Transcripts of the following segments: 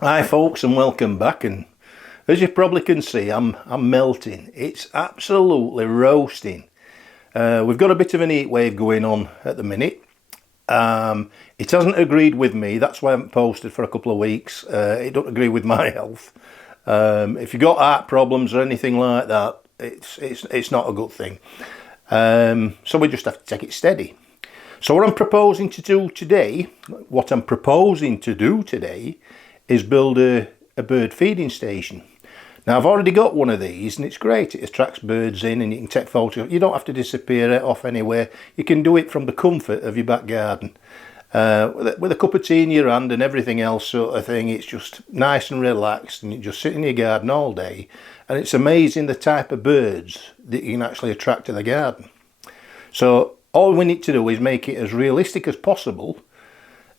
Hi folks and welcome back, and as you probably can see I'm melting. It's absolutely roasting. We've got a bit of an heat wave going on at the minute. It hasn't agreed with me, that's why I haven't posted for a couple of weeks. It don't agree with my health. If you've got heart problems or anything like that, it's not a good thing. So we just have to take it steady. So what I'm proposing to do today is build a bird feeding station. Now I've already got one of these and it's great. It attracts birds in and you can take photos. You don't have to disappear it off anywhere. You can do it from the comfort of your back garden. With a cup of tea in your hand and everything else sort of thing. It's just nice and relaxed and you just sit in your garden all day. And it's amazing the type of birds that you can actually attract to the garden. So all we need to do is make it as realistic as possible,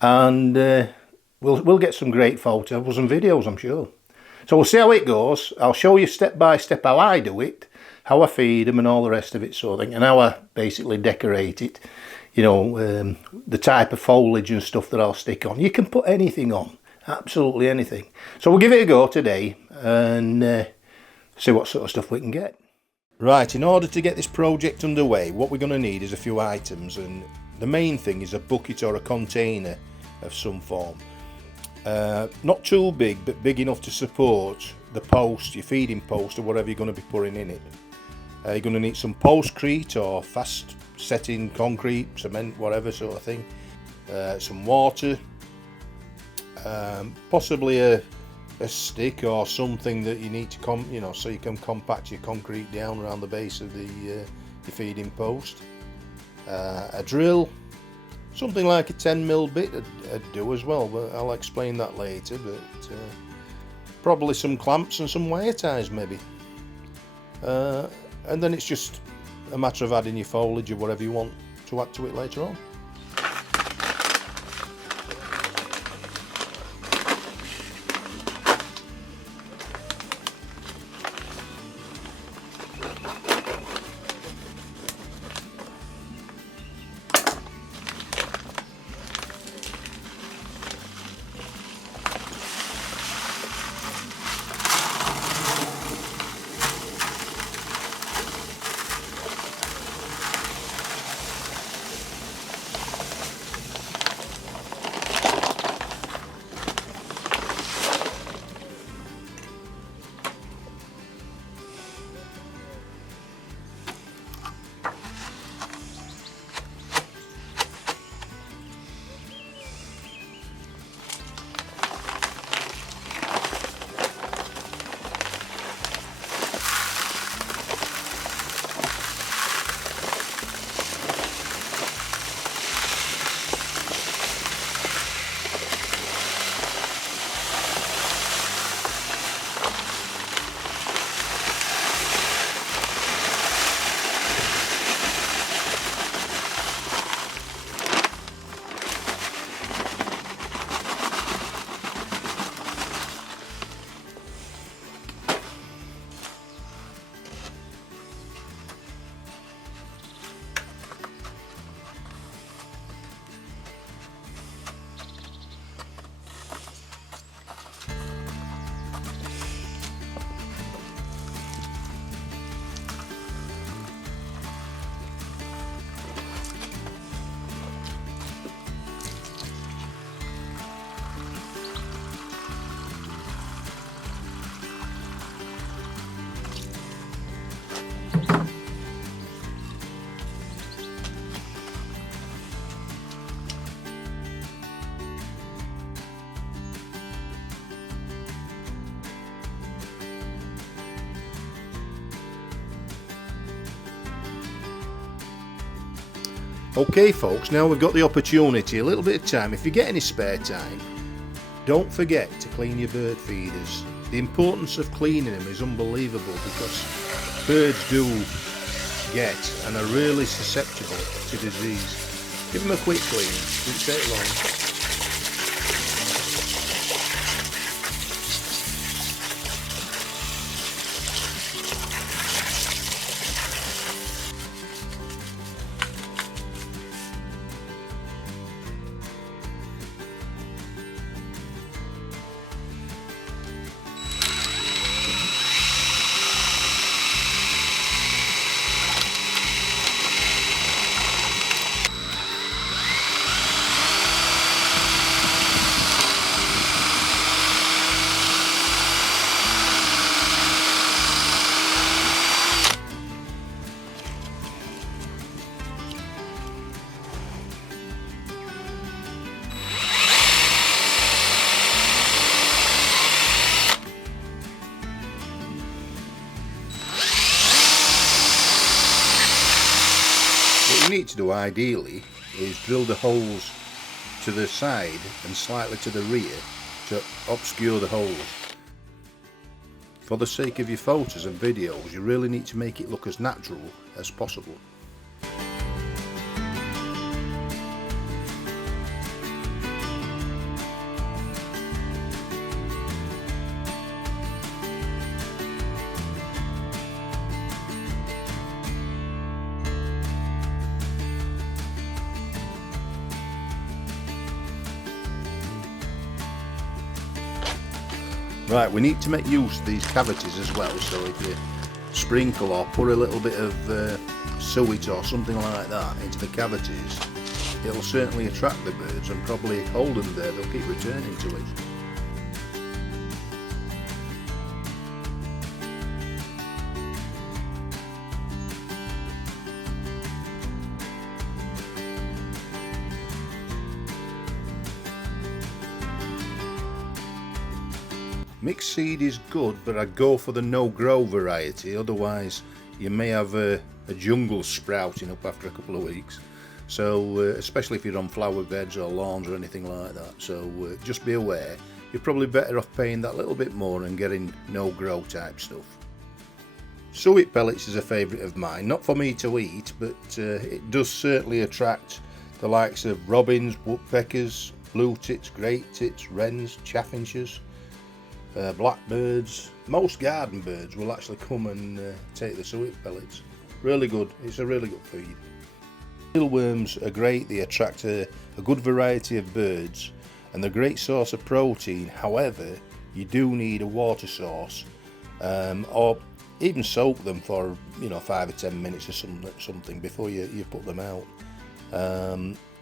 and we'll get some great photos and videos, I'm sure. So we'll see how it goes. I'll show you step by step how I do it, how I feed them and all the rest of it sort of thing, and how I basically decorate it. You know, the type of foliage and stuff that I'll stick on. You can put anything on, absolutely anything. So we'll give it a go today and see what sort of stuff we can get. Right, in order to get this project underway, what we're going to need is a few items, and the main thing is a bucket or a container of some form. Not too big, but big enough to support the post, your feeding post, or whatever you're going to be putting in it. You're going to need some postcrete or fast setting concrete, cement, whatever sort of thing. Some water, possibly a stick or something that you need to so you can compact your concrete down around the base of the your feeding post. A drill, something like a 10mm bit would do as well, but I'll explain that later. But probably some clamps and some wire ties maybe, and then it's just a matter of adding your foliage or whatever you want to add to it later on. Okay folks, now we've got the opportunity, a little bit of time, if you get any spare time, don't forget to clean your bird feeders. The importance of cleaning them is unbelievable because birds do get and are really susceptible to disease. Give them a quick clean, it won't take long. need to do ideally is drill the holes to the side and slightly to the rear to obscure the holes. For the sake of your photos and videos, you really need to make it look as natural as possible. Right, we need to make use of these cavities as well, so if you sprinkle or put a little bit of suet or something like that into the cavities, it'll certainly attract the birds and probably hold them there. They'll keep returning to it. Mixed seed is good, but I'd go for the no-grow variety, otherwise you may have a jungle sprouting up after a couple of weeks. So especially if you're on flower beds or lawns or anything like that, so just be aware. You're probably better off paying that little bit more and getting no-grow type stuff. Suet pellets is a favourite of mine, not for me to eat, but it does certainly attract the likes of robins, woodpeckers, blue tits, great tits, wrens, chaffinches, blackbirds. Most garden birds will actually come and take the suet pellets. Really good, it's a really good feed. Mealworms are great, they attract a good variety of birds and they're a great source of protein. However, you do need a water source, or even soak them for 5 or 10 minutes or something before you put them out.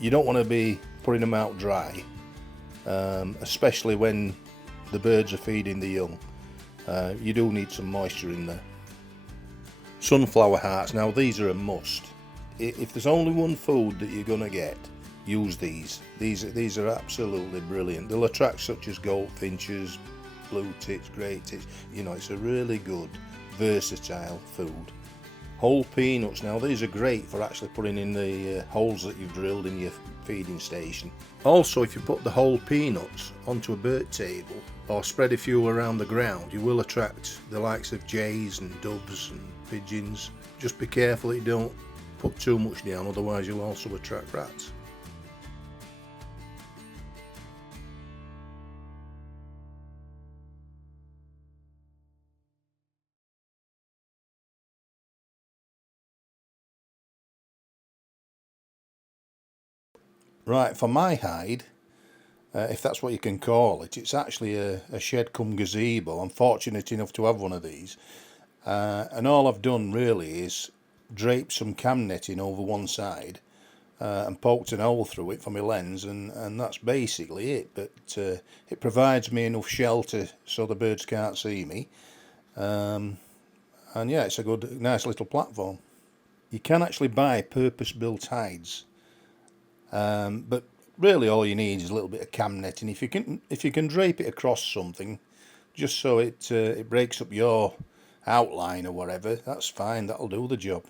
You don't want to be putting them out dry, especially when the birds are feeding the young. You do need some moisture in there. Sunflower hearts, now these are a must. If there's only one food that you're going to get, use these. These are absolutely brilliant. They'll attract such as goldfinches, blue tits, great tits. It's a really good, versatile food. Whole peanuts, now these are great for actually putting in the holes that you've drilled in your feeding station. Also, if you put the whole peanuts onto a bird table or spread a few around the ground, you will attract the likes of jays and doves and pigeons. Just be careful that you don't put too much down, otherwise you'll also attract rats. Right, for my hide, if that's what you can call it, it's actually a shed cum gazebo. I'm fortunate enough to have one of these, and all I've done really is drape some cam netting over one side and poked an hole through it for my lens, and that's basically it. But it provides me enough shelter so the birds can't see me, and yeah, it's a good, nice little platform. You can actually buy purpose-built hides, but really all you need is a little bit of cam netting. If you can drape it across something, just so it breaks up your outline or whatever, that's fine. That'll do the job.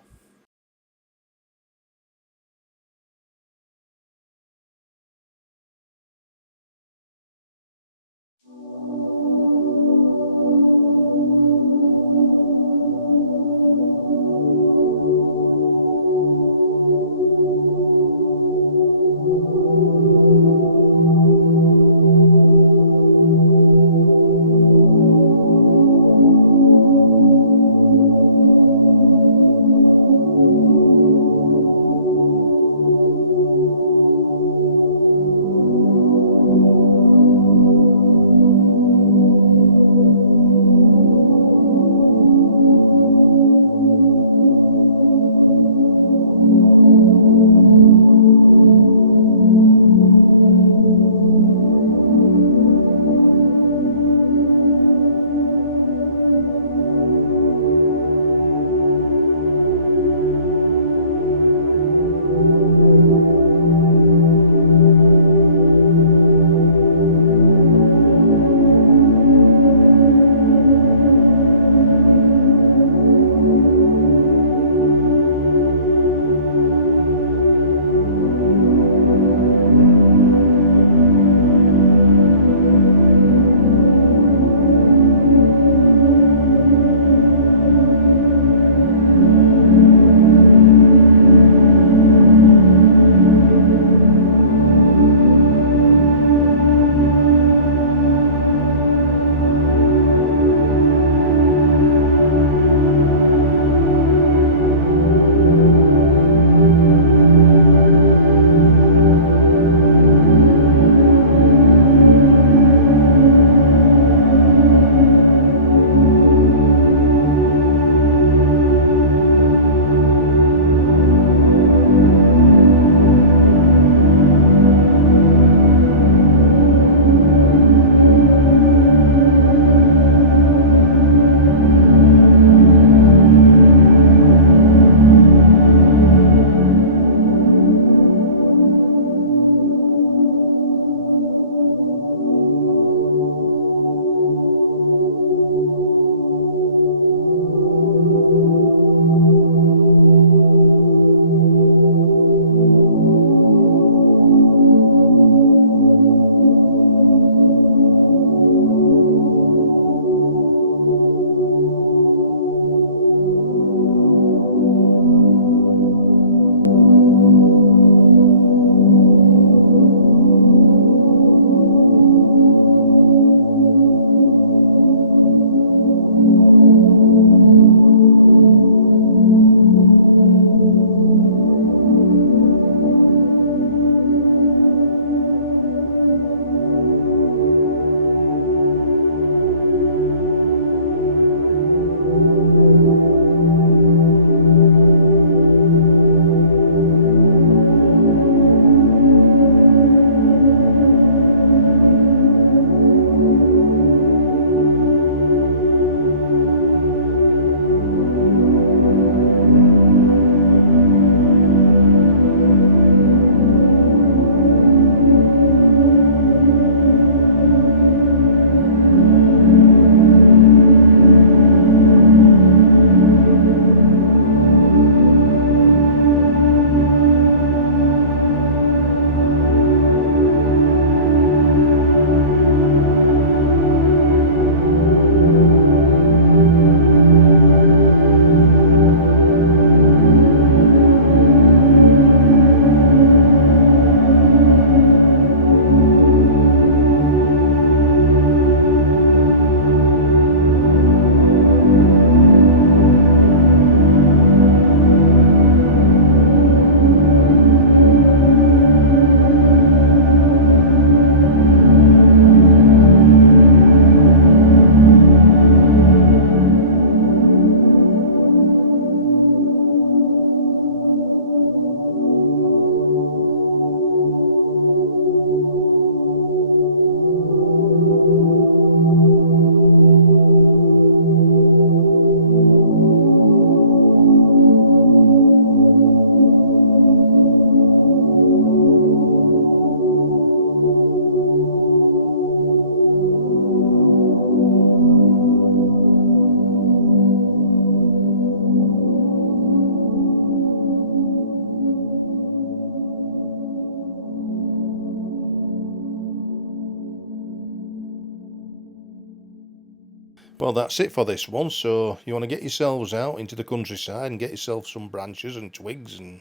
Well, that's it for this one. So you want to get yourselves out into the countryside and get yourself some branches and twigs and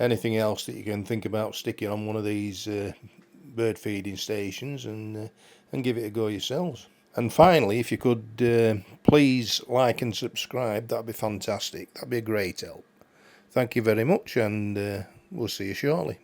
anything else that you can think about sticking on one of these bird feeding stations, and give it a go yourselves. And finally, if you could please like and subscribe, that'd be fantastic. That'd be a great help. Thank you very much, and we'll see you shortly.